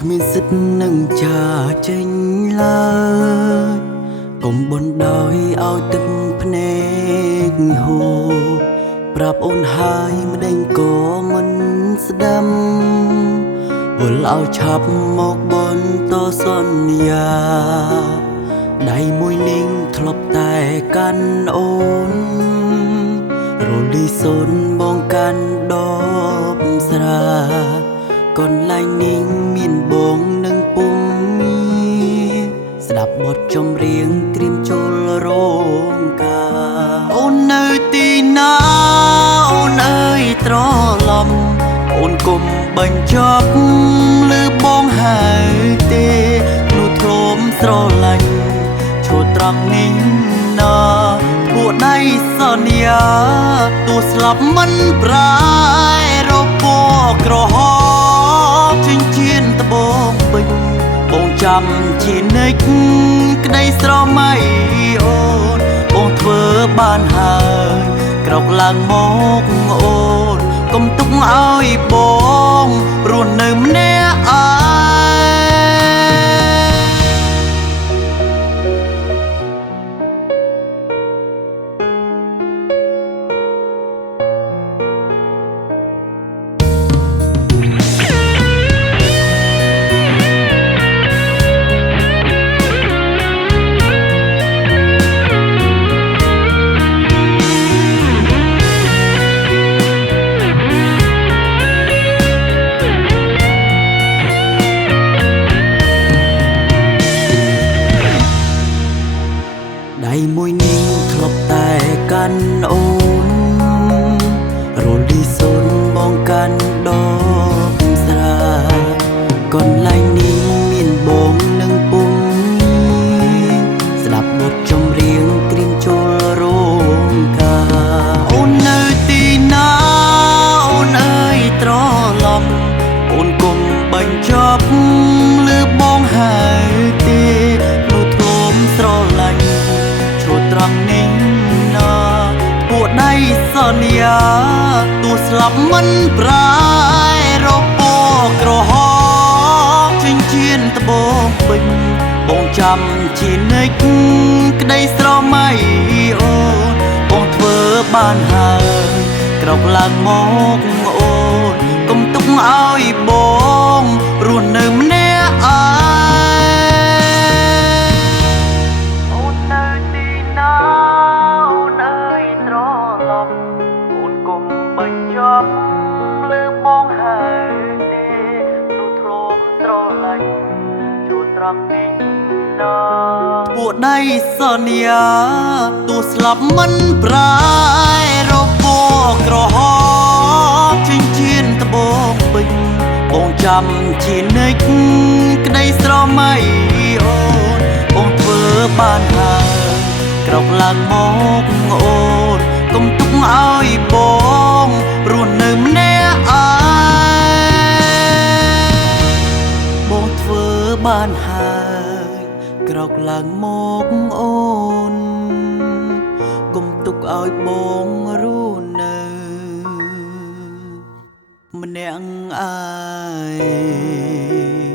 គ្មានសិទ្ធនឹងចាចេញឡើយកុំបនដោយឲ្យទឹកភ្នែកហូរប្រាប់អូនហើយម្ដេចក៏មិនស្ដាំវល់ឲ្យឆាប់មកបនតសន្យាដៃមួយនាងធ្លាប់តែកាន់អូនរលីសូនបងកាន់ដបស្រាកន្លែងនាងមានបងនឹងពុំមានស្ដាប់បទចម្រៀងក្រៀមចូលរោងការអូននៅទីណាអូនអើយត្រឡំអូនគុំបញ្ចប់ឬបងហៅទេនោះធ្លោមស្រឡាញ់ឈរត្រង់នេះណាពួកដៃសន្យាទោះស្លាប់មិនប្រែរពណ៌ក្រហមចិញ្ចៀនត្បូងពេញបងចាំជានិច្ចក្តីស្រមៃអូនបងធ្វើបានហើយក្រោកឡើងមកអូនកុំទុកឲ្យបងរស់នៅម្នាក់ឯងដៃមួយនាងធ្លាប់តែកាន់អូនរលីសូនបងកាន់ដបស្រាកន្លែងនាងមានបងនឹងពុំមានស្ដាប់បទចម្រៀងក្រៀមចូលរោងការអូននៅទីណាអូនអើយត្រឡំអូនគុំបញ្ចប់ឬបងហៅទេនោះធ្លោមស្រឡាញ់ត្រង់នេះណាពួកដៃសន្យាទោះស្លាប់មិនប្រែរពណ៌ក្រហមចិញ្ចៀនត្បូងពេញបងចាំជានិច្ចក្តីស្រមៃអូនបងធ្វើបានហើយក្រោកឡើងមកអូនកុំទុកឲ្យបងរស់នៅម្នាក់ឯងឬបងហៅទេនោះធ្លោមស្រឡាញ់ជួត្រង់នេះណាពួកដៃសន្យាទោះស្លាប់មិនប្រែរពណ៌ក្រហមចិញ្ចៀនត្បូងពេញបងចាំជានិច្ចក្តីស្រមៃអូនបងធ្វើបានហើយក្រោកឡើងមកអូនកុំទុកឲ្យបងរស់នៅម្នាក់ឯងបងធ្វើបានហើយក្រោកឡើងមកអូនកុំទុកឲ្យបងរស់នៅម្នាក់ឯង